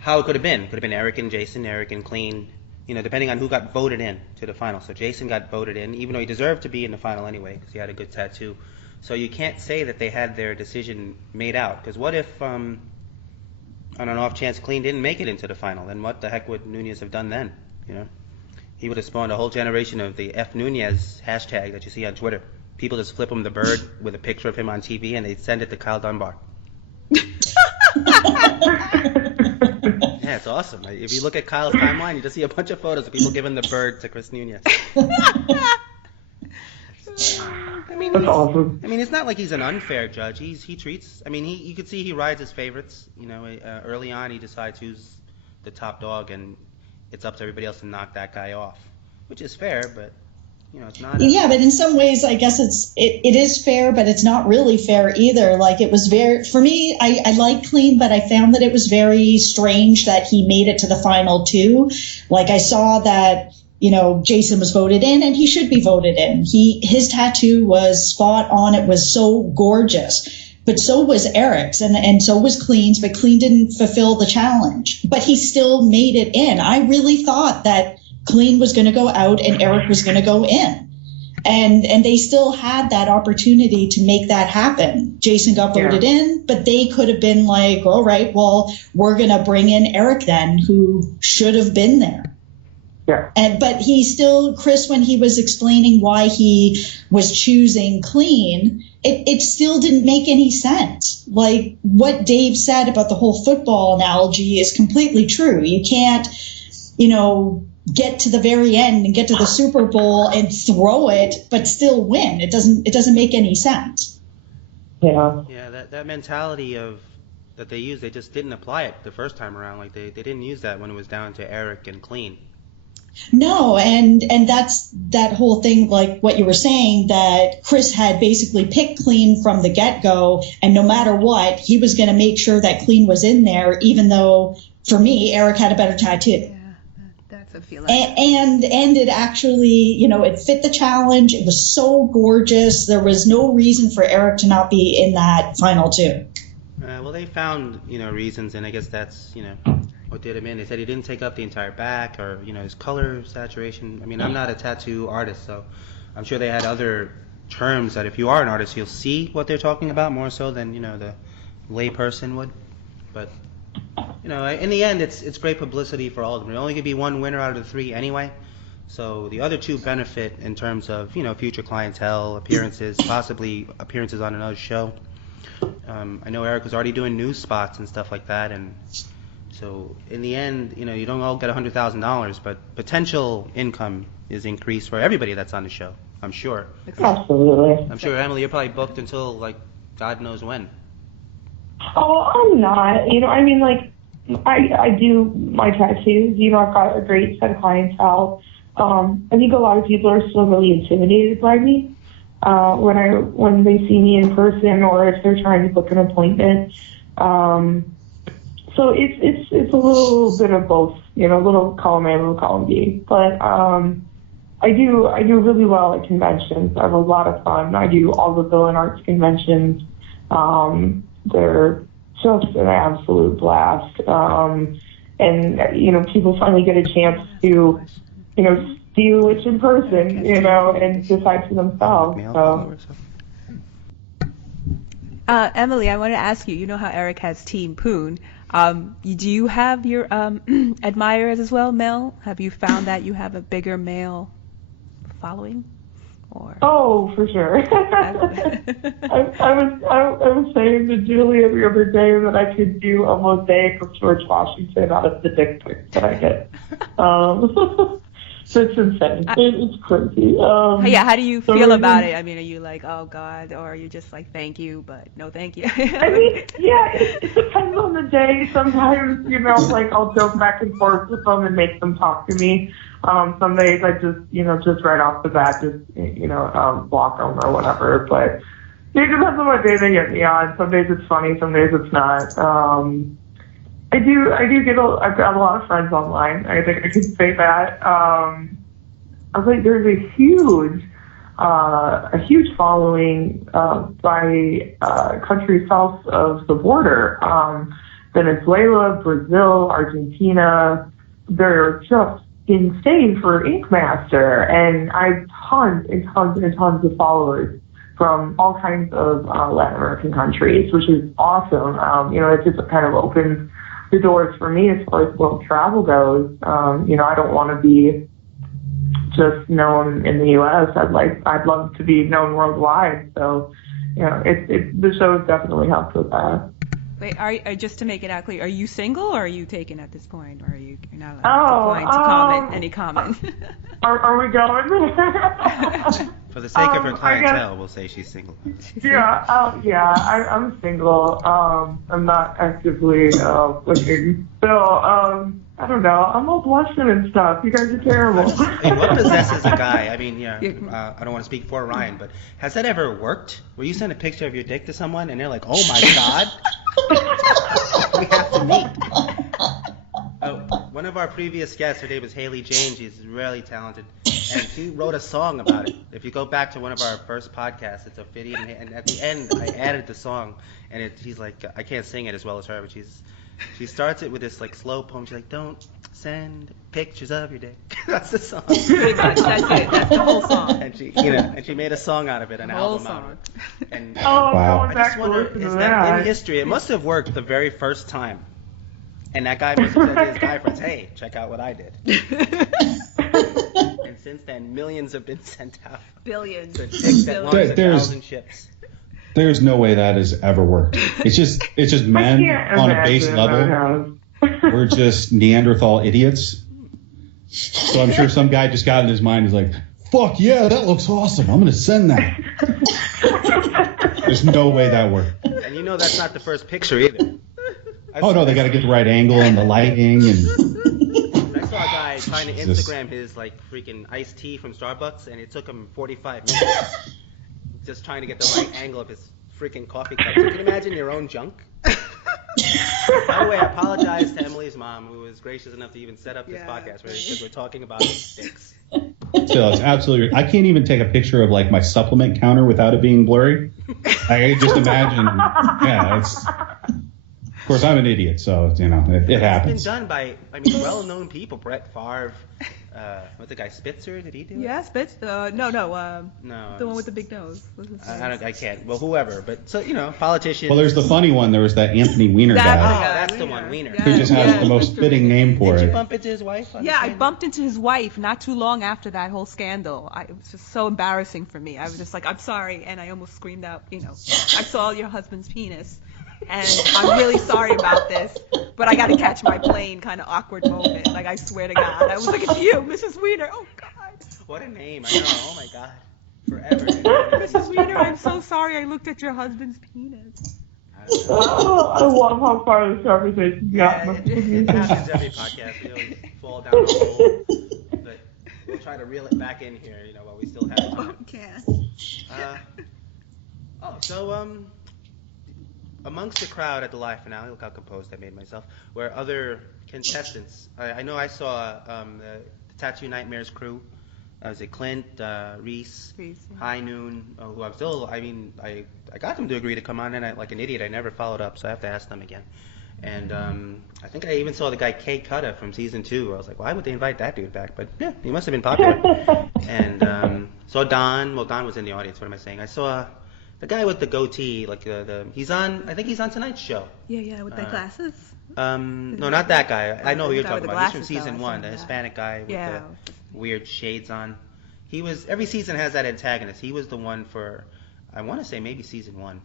how it could have been. It could have been Erik and Jason, Erik and Cleen, depending on who got voted in to the final. So Jason got voted in, even though he deserved to be in the final anyway, because he had a good tattoo. So you can't say that they had their decision made out, because what if, on an off chance, Cleen didn't make it into the final? Then what the heck would Nunez have done then? He would have spawned a whole generation of the F Nunez hashtag that you see on Twitter. People just flip him the bird with a picture of him on TV, and they send it to Kyle Dunbar. Yeah, it's awesome. If you look at Kyle's timeline, you just see a bunch of photos of people giving the bird to Chris Nunez. I mean, That's awesome. I mean, it's not like he's an unfair judge. He treats. I mean, you could see he rides his favorites. Early on, he decides who's the top dog, and it's up to everybody else to knock that guy off, which is fair, but it's not. Yeah, but in some ways, I guess it is fair, but it's not really fair either. Like, it was very, for me, I like Cleen, but I found that it was very strange that he made it to the final two. Like, I saw that, Jason was voted in, and he should be voted in. His tattoo was spot on. It was so gorgeous. But so was Erik's, and so was Cleen's, but Cleen didn't fulfill the challenge. But he still made it in. I really thought that Cleen was going to go out and Erik was going to go in. And they still had that opportunity to make that happen. Jason got voted in, but they could have been like, all right, well, we're going to bring in Erik then, who should have been there. Yeah. But he still, Chris, when he was explaining why he was choosing Cleen, it still didn't make any sense. Like, what Dave said about the whole football analogy is completely true. You can't, get to the very end and get to the Super Bowl and throw it, but still win. It doesn't make any sense. Yeah. Yeah, that mentality that they used, they just didn't apply it the first time around. Like, they didn't use that when it was down to Erik and Cleen. No, and that's that whole thing, like what you were saying, that Chris had basically picked Cleen from the get-go, and no matter what, he was going to make sure that Cleen was in there, even though, for me, Erik had a better tattoo. Yeah, that's a feeling. And it actually, it fit the challenge. It was so gorgeous. There was no reason for Erik to not be in that final two. Well, they found, reasons, and I guess that's, what did him in. They said he didn't take up the entire back, or, his color saturation. I mean, I'm not a tattoo artist, so I'm sure they had other terms that if you are an artist, you'll see what they're talking about more so than, the lay person would. But, in the end, it's great publicity for all of them. There only could be one winner out of the three anyway. So the other two benefit in terms of, future clientele, appearances, possibly appearances on another show. I know Erik was already doing news spots and stuff like that, and so in the end, you don't all get $100,000, but potential income is increased for everybody that's on the show, I'm sure. Absolutely. I'm sure, Emily, you're probably booked until, like, God knows when. Oh, I'm not. I do my tattoos. I've got a great set of clientele. I think a lot of people are still really intimidated by me when they see me in person, or if they're trying to book an appointment. So it's a little bit of both, a little column A, a little column B. But I do really well at conventions. I have a lot of fun. I do all the Villain Arts conventions. They're just an absolute blast. And people finally get a chance to, see which in person, and decide for themselves. So. Emily, I want to ask you, how Erik has Team Poon. Do you have your admirers as well, Mel? Have you found that you have a bigger male following? Or Oh, for sure. I was saying to Julia the other day that I could do a mosaic of George Washington out of the dick pics that I get. It's insane. It's crazy. Yeah, how do you so feel maybe- about it? I mean, are you like, oh God, or are you just like, thank you, but no thank you? I mean, yeah, it depends on the day. Sometimes, like I'll joke back and forth with them and make them talk to me. Some days I just, just right off the bat, just, block them or whatever. But it depends on what day they get me on. Some days it's funny, some days it's not. I've got a lot of friends online. I think I can say that. I was like, there's a huge following by countries south of the border. Venezuela, Brazil, Argentina. They're just insane for Ink Master, and I have tons and tons and tons of followers from all kinds of Latin American countries, which is awesome. It just kind of opens the doors for me as far as world travel goes. I don't want to be just known in the U.S. I'd love to be known worldwide. So, the show has definitely helped with that. Wait, just to make it out clear, are you single or are you taken at this point, or are you not allowed to comment any comment? Are we going? For the sake of her clientele, we'll say she's single. I'm single. I'm not actively looking. So, I don't know. I'm all blushing and stuff. You guys are terrible. Hey, what possesses a guy? I mean, I don't want to speak for Ryan, but has that ever worked? Where you send a picture of your dick to someone and they're like, oh my God, we have to meet. One of our previous guests, her name was Haley James. She's really talented, and she wrote a song about it. If you go back to one of our first podcasts, it's a video, and at the end, I added the song, and she's like, I can't sing it as well as her, but she starts it with this like slow poem. She's like, don't send pictures of your dick. That's the song. Pretty much, that's it. That's the whole song. And she made a song out of it, an album out of it. And wow. I just wonder, is that in history? It must have worked the very first time. And that guy must have said to his guy friends, hey, check out what I did. And since then, millions have been sent out. Billions. The dick that launched 1,000 ships. There's no way that has ever worked. It's just men on a base level. We're just Neanderthal idiots. So I'm sure some guy just got in his mind, is like, fuck yeah, that looks awesome. I'm going to send that. There's no way that worked. And that's not the first picture either. Oh no, they got to get the right angle and the lighting. And I saw a guy trying to Instagram his freaking iced tea from Starbucks, and it took him 45 minutes just trying to get the right angle of his freaking coffee cup. So can you imagine your own junk? By the way, I apologize to Emily's mom, who was gracious enough to even set up this podcast because we're talking about dicks. Still, it's absolutely. I can't even take a picture of my supplement counter without it being blurry. I can just imagine. Yeah, it's. Of course, I'm an idiot, so it happens. It's been done by well-known people. Brett Favre. What's the guy, Spitzer? Did he do it? Yeah, Spitzer. No. No. The one with the big nose. I can't. Well, whoever. But so politicians. Well, there's the funny one. There was that Anthony Weiner guy. That's the one, Weiner. Who just has the most fitting name for it. Did you bump into his wife? I bumped into his wife not too long after that whole scandal. It was just so embarrassing for me. I was just like, I'm sorry, and I almost screamed out, I saw your husband's penis. And I'm really sorry about this, but I got to catch my plane kind of awkward moment. I swear to God. I was like, it's you, Mrs. Weiner. Oh, God. What a name. I know. Oh, my God. Forever. Mrs. Weiner, I'm so sorry I looked at your husband's penis. I love how far this conversation got. It happens every podcast. We always fall down the hole. But we'll try to reel it back in here, while we still have time. Okay. Amongst the crowd at the live finale, look how composed I made myself, were other contestants. I know I saw the Tattoo Nightmares crew. Was it Clint, Reese, High Noon, who I'm still, I got them to agree to come on, and like an idiot, I never followed up, so I have to ask them again. And I think I even saw the guy Kay Cutta from season 2. I was like, why would they invite that dude back? But yeah, he must have been popular. And saw Don. Well, Don was in the audience. What am I saying? I saw the guy with the goatee, I think he's on tonight's show. Yeah, with the glasses. No, not that guy. I know who you're talking about. He's from season 1, the Hispanic guy with the weird shades on. He was, every season has that antagonist. He was the one for, I want to say maybe season 1.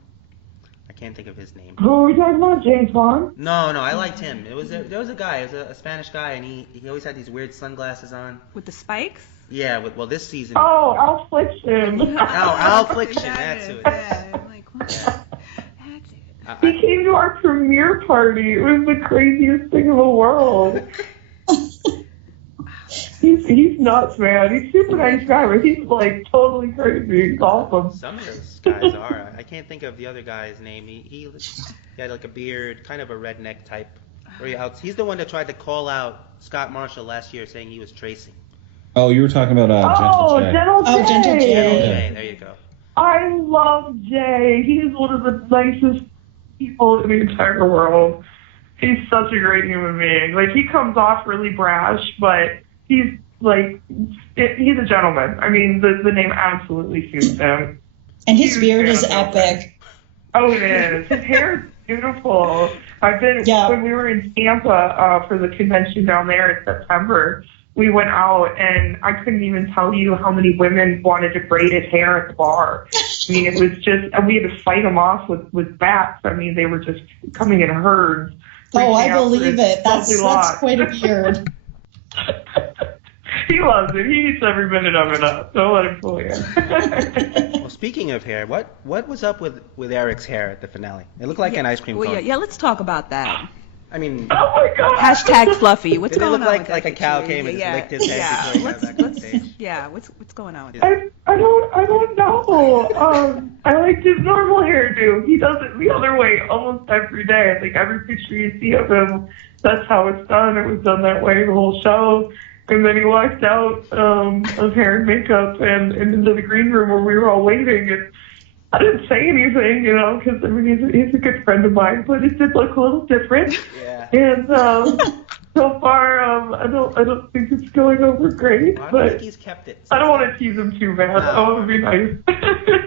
I can't think of his name. Who are we talking about? James Bond? No, I liked him. There was a guy, it was a Spanish guy, and he always had these weird sunglasses on. With the spikes? Yeah, well, this season. Oh, Affliction. Affliction, that's who it is. Yeah, I'm like, what? That's it. He came to our premiere party. It was the craziest thing in the world. He's nuts, man. He's a super nice guy, but he's like totally crazy. He's awesome. Some of those guys are. I can't think of the other guy's name. He had like a beard, kind of a redneck type. He's the one that tried to call out Scott Marshall last year, saying he was tracing. Oh, you were talking about Gentle Jay. Gentle Jay. Oh, Gentle Jay. Jay, there you go. I love Jay. He's one of the nicest people in the entire world. He's such a great human being. Like, he comes off really brash, but he's a gentleman. I mean, the name absolutely suits him. And his beard is epic. Oh, it is. His hair is beautiful. When we were in Tampa for the convention down there in September, we went out, and I couldn't even tell you how many women wanted to braid his hair at the bar. I mean, it was just, we had to fight them off with bats. I mean, they were just coming in herds. Oh, I believe it. That's quite a beard. He loves it. He eats every minute of it up. Don't let him fool you. Well, speaking of hair, what was up with Erik's hair at the finale? It looked like an ice cream cone. Well, yeah, let's talk about that. I mean, oh my God. Hashtag fluffy. What's did it going look on like a cow came and just licked his head before he got back on stage? Yeah, what's going on with that? I don't know. I liked his normal hairdo. He does it the other way almost every day. Like, every picture you see of him, that's how it's done. It was done that way the whole show. And then he walked out of hair and makeup and into the green room where we were all waiting. And I didn't say anything, because, I mean, he's a good friend of mine, but it did look a little different. Yeah. And so far, I don't think it's going over great. Well, I don't but think he's kept it. I don't want to tease him too bad. No. I want to be nice.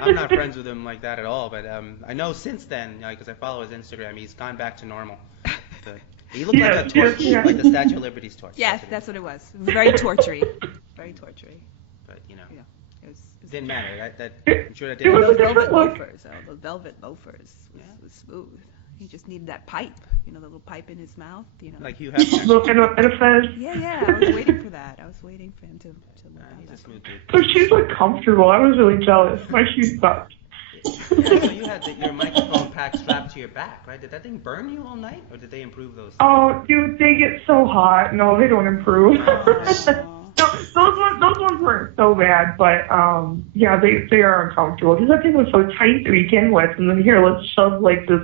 I'm not friends with him like that at all, but I know since then, because I follow his Instagram, he's gone back to normal. He looked like a torch, like the Statue of Liberty's torch. Yes, that's what it was. It was very tortury. Very tortury. But, it was didn't matter. I'm sure that It was didn't a different look. Those velvet loafers was smooth. He just needed that pipe, the little pipe in his mouth, Like Hugh Hefner. And a fez. Yeah, I was waiting for that. I was waiting for him to He's a smooth dude. So she's like comfortable. I was really jealous. My shoes sucked. Yeah, so you had your microphone pack strapped to your back, right? Did that thing burn you all night, or did they improve those? Oh, dude, they get so hot. No, they don't improve. Those ones weren't so bad, but yeah, they are uncomfortable because that thing was so tight to begin with, and then here, let's shove like this,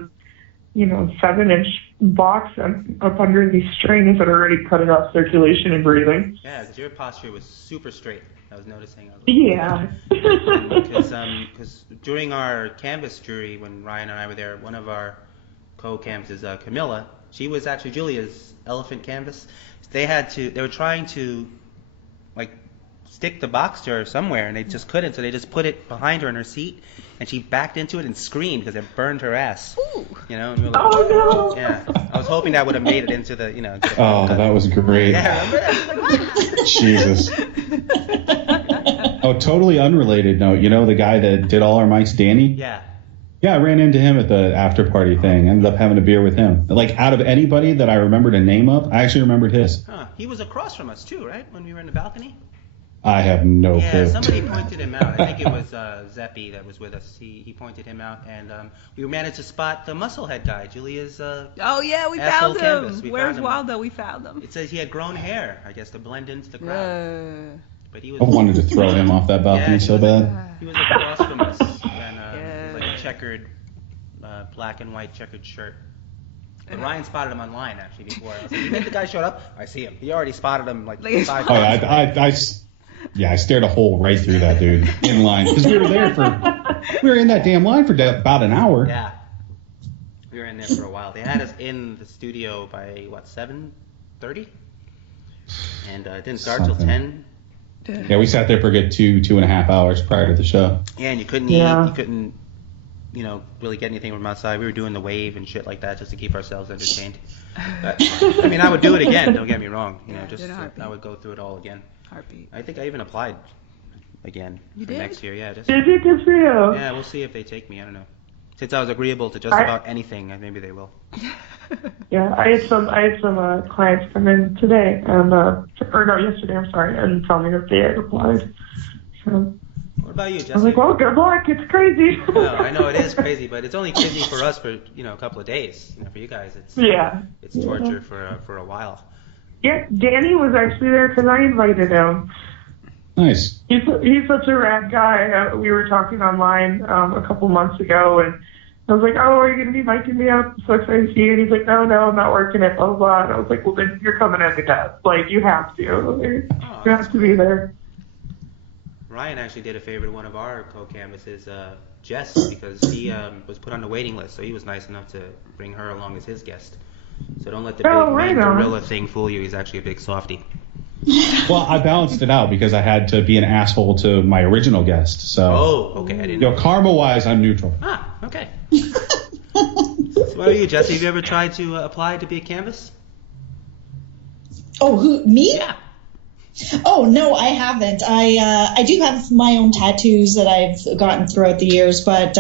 7-inch box up under these strings that already cut it off circulation and breathing. Yeah, because your posture was super straight. I was noticing. Yeah. Because during our canvas jury, when Ryan and I were there, one of our co-camps is Camilla. She was actually Julia's elephant canvas. They were trying to, stick the box to her somewhere, and they just couldn't, so they just put it behind her in her seat, and she backed into it and screamed because it burned her ass. Ooh. And we were like, oh, no. Yeah. I was hoping that would have made it into the, Oh, that was great. Yeah, remember that? Jesus. Oh, totally unrelated note. The guy that did all our mics, Danny? Yeah. Yeah, I ran into him at the after party thing. Ended up having a beer with him. Out of anybody that I remembered a name of, I actually remembered his. Huh. He was across from us too, right? When we were in the balcony? I have no clue. Yeah, somebody pointed him out. I think it was Zeppy that was with us. He pointed him out, and we managed to spot the musclehead guy, Julia's oh, yeah, we asshole found canvas. him. We Where's found him. Waldo? We found him. It says he had grown hair, I guess, to blend into the crowd. But he was. I wanted to throw him off that balcony so bad. He was across from us, and it was like a checkered, black and white checkered shirt. But Ryan spotted him online actually before. I was like, you think the guy showed up? I see him. He already spotted him 5 times. I stared a hole right through that dude in line because we were in that damn line for about an hour. Yeah, we were in there for a while. They had us in the studio by 7:30, and it didn't start till 10. Yeah, we sat there for a good 2.5 hours prior to the show. Yeah, and you couldn't eat. You couldn't, really get anything from outside. We were doing the wave and shit like that just to keep ourselves entertained. But, I would do it again. Don't get me wrong. I would go through it all again. Heartbeat. I think I even applied again for next year. Yeah, Did you? Good for you. Yeah, we'll see if they take me. I don't know. Since I was agreeable to just about anything, maybe they will. Yeah, I had some clients come in today, yesterday. I'm sorry, and tell me that they had applied. So. What about you, Jessy? I was like, well, good luck. It's crazy. No, I know it is crazy, but it's only crazy for us for a couple of days. For you guys, it's torture for a while. Yeah, Danny was actually there because I invited him. Nice. He's such a rad guy. We were talking online a couple months ago, and I was like, oh, are you going to be miking me up? I'm so excited to see you. And he's like, no, I'm not working it, blah, blah, blah. And I was like, well, then you're coming as a guest. Like, you have to. You have to be there. Ryan actually did a favor to one of our co-canvases, Jess, because he was put on the waiting list, so he was nice enough to bring her along as his guest. So don't let the big mean gorilla thing fool you. He's actually a big softie. Well, I balanced it out because I had to be an asshole to my original guest. So. Oh, okay. I didn't know. Karma-wise, I'm neutral. Ah, okay. So what about you, Jessy? Have you ever tried to apply to be a canvas? Oh, who, me? Yeah. Oh, no, I haven't. I do have my own tattoos that I've gotten throughout the years, but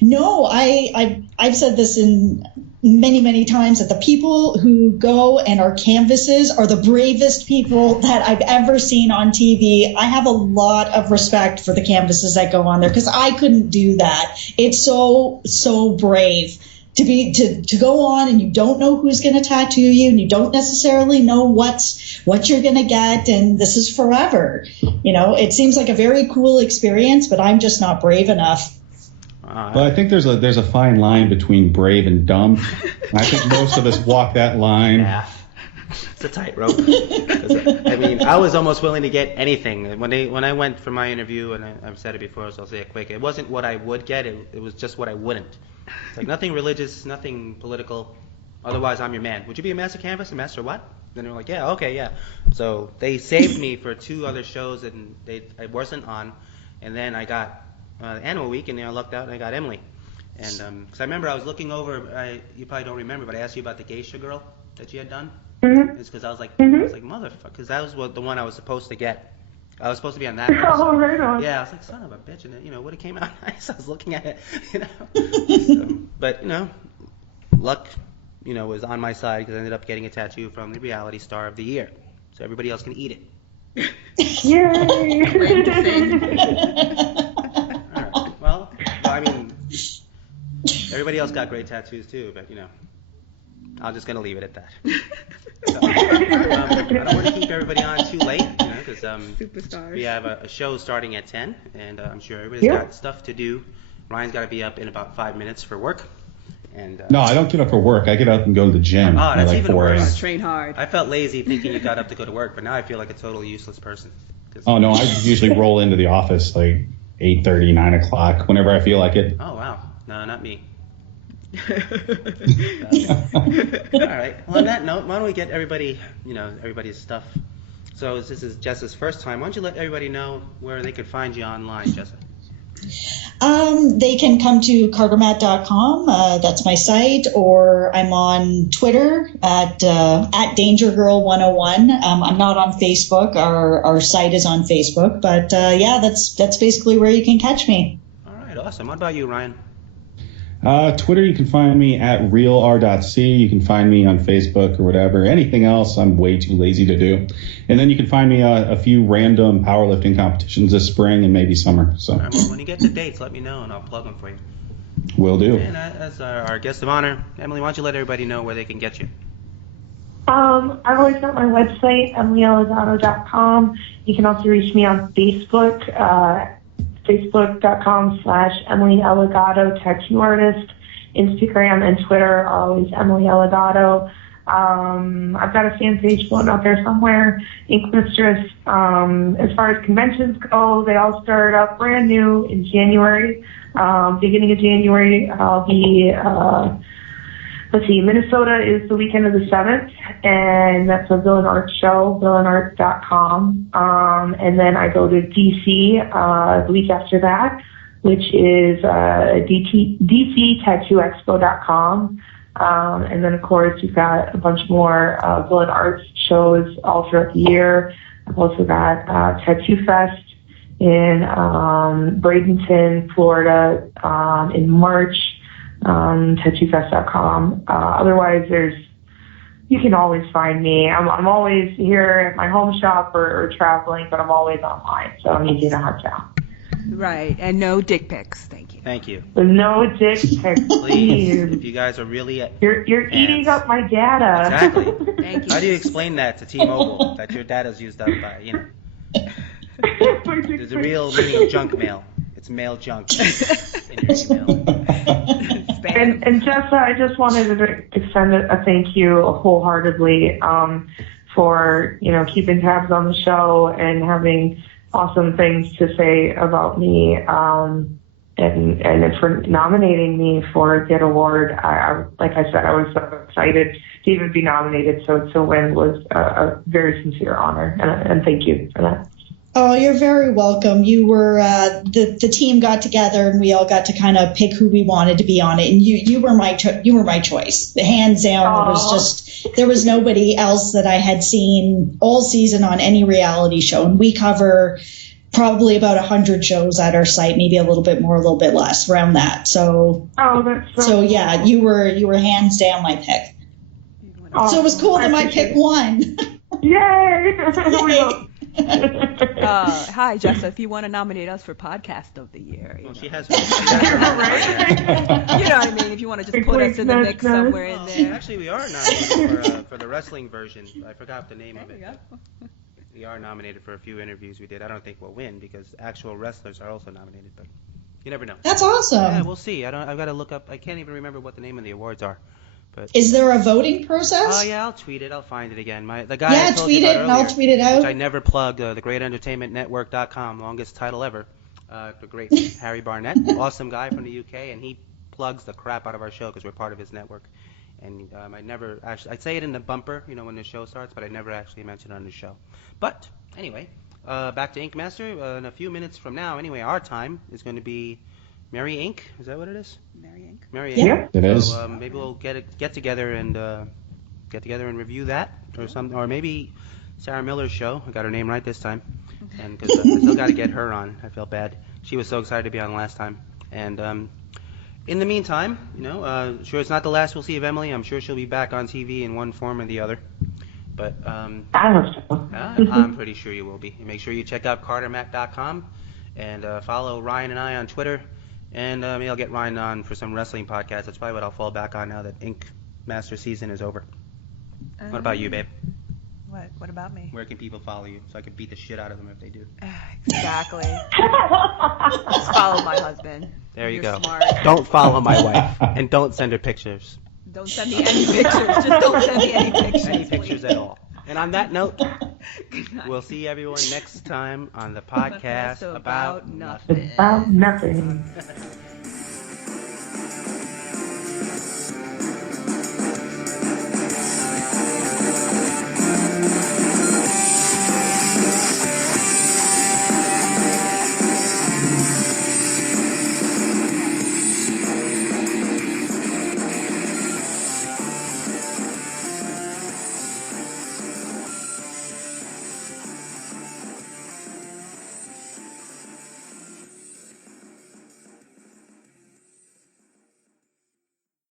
no, I've said this in many times that the people who go and are canvases are the bravest people that I've ever seen on TV. I have a lot of respect for the canvases that go on there because I couldn't do that. It's so brave. To go on and you don't know who's going to tattoo you and you don't necessarily know what you're going to get, and this is forever. It seems like a very cool experience, but I'm just not brave enough. Well, I think there's a fine line between brave and dumb. I think most of us walk that line. Yeah. It's a tightrope. I mean, I was almost willing to get anything. When I went for my interview, and I've said it before, so I'll say it quick, it wasn't what I would get, it was just what I wouldn't. It's like nothing religious, nothing political. Otherwise, I'm your man. Would you be a master canvas? A master what? Then they're like, yeah, okay, yeah. So they saved me for 2 other shows that I wasn't on, and then I got Animal Week, and then I lucked out and I got Emily. And because I remember I was looking over, you probably don't remember, but I asked you about the geisha girl that you had done. Mm-hmm. It's because I was like motherfucker, because that was the one I was supposed to get. I was supposed to be on that. Oh, right on. Yeah, I was like, son of a bitch, and it would have came out nice. I was looking at it, So, but luck, was on my side because I ended up getting a tattoo from the reality star of the year, so everybody else can eat it. Yay! All right. Well, I mean, everybody else got great tattoos too, but I'm just gonna leave it at that. So, I don't want to keep everybody on too late, because Superstars. we have a show starting at 10, and I'm sure everybody's got stuff to do. Ryan's got to be up in about 5 minutes for work. And no, I don't get up for work. I get up and go to the gym. Oh, that's even worse. Train hard. I felt lazy thinking you got up to go to work, but now I feel like a totally useless person. Oh no, I usually roll into the office like 8:30, 9 o'clock, whenever I feel like it. Oh wow, no, not me. All right. Well, on that note, why don't we get everybody's stuff. So this is Jessa's first time. Why don't you let everybody know where they could find you online, Jessa? They can come to cartermat.com. That's my site, or I'm on Twitter at DangerGirl101. I'm not on Facebook. Our site is on Facebook, but that's basically where you can catch me. All right, awesome. What about you, Ryan? Twitter, you can find me at realr.c. You can find me on Facebook or whatever. Anything else, I'm way too lazy to do. And then you can find me a few random powerlifting competitions this spring and maybe summer. So well, when you get the dates, let me know and I'll plug them for you. Will do. And as our guest of honor, Emily, why don't you let everybody know where they can get you? I've always got my website, EmilyElegado.com. You can also reach me on Facebook, Facebook.com/Emily Elegado Tattoo Artist. Instagram and Twitter are always Emily Elegado. I've got a fan page floating out there somewhere, Ink Mistress. As far as conventions go, they all start up brand new in January. Beginning of January, I'll be, Minnesota is the weekend of the 7th, and that's a Villain Art show, villainart.com. And then I go to DC the week after that, which is DCTattooExpo.com. And then, of course, we've got a bunch more Villain Art shows all throughout the year. I've also got Tattoo Fest in Bradenton, Florida, in March. TattooFest.com. Otherwise, you can always find me. I'm always here at my home shop or traveling, but I'm always online, so I'm easy to hunt down. Right, and no dick pics. Thank you. Thank you. No dick pics, Please, if you guys are really You're eating up my data. Exactly. Thank you. How do you explain that to T-Mobile, that your data's used up by, There's a real meaning of junk mail. It's mail junk in your email. And Jessa, I just wanted to extend a thank you wholeheartedly for keeping tabs on the show and having awesome things to say about me, and for nominating me for Get Award. Like I said, I was so excited to even be nominated. So to win was a very sincere honor, and thank you for that. Oh, you're very welcome. You were the team got together and we all got to kind of pick who we wanted to be on it, and you were my choice, hands down. There was nobody else that I had seen all season on any reality show, and we cover probably about 100 shows at our site, maybe a little bit more, a little bit less, around that. So that's yeah, you were hands down my pick. So it was cool that my pick won. Yay! Hi, Jessa. If you want to nominate us for Podcast of the Year, Well, she has you know what I mean. If you want to just put us in the mix somewhere in there. Actually, we are nominated for the wrestling version. I forgot the name of it. We are nominated for a few interviews we did. I don't think we'll win because actual wrestlers are also nominated, but you never know. That's awesome. Yeah, we'll see. I've got to look up. I can't even remember what the name of the awards are. But is there a voting process? Oh yeah, I'll tweet it. I'll find it again. The guy I told tweet you it about and earlier, I'll tweet it out. Which I never plug. TheGreatEntertainmentNetwork.com, longest title ever. The great Harry Barnett, awesome guy from the UK, and he plugs the crap out of our show because we're part of his network. And I never actually, I'd say it in the bumper, when the show starts, but I never actually mention it on the show. But anyway, back to Ink Master. In a few minutes from now, anyway, our time is going to be Merry Ink. Is that what it is? Merry Ink. Merry Yeah. Ink. It is. So maybe we'll get together and review that or something, or maybe Sarah Miller's show. I got her name right this time, and because I still got to get her on. I felt bad. She was so excited to be on last time. And in the meantime, sure it's not the last we'll see of Emily. I'm sure she'll be back on TV in one form or the other. But I hope so. I'm pretty sure you will be. Make sure you check out CarterMac.com and follow Ryan and I on Twitter. And maybe I'll get Ryan on for some wrestling podcast. That's probably what I'll fall back on now that Ink Master season is over. What about you, babe? What about me? Where can people follow you so I can beat the shit out of them if they do? Exactly. Just follow my husband. There you You're go. Smart. Don't follow my wife and don't send her pictures. Don't send me any pictures. Just don't send me any pictures. Any pictures please. at all. And on that note, we'll see everyone next time on the podcast about nothing. About nothing.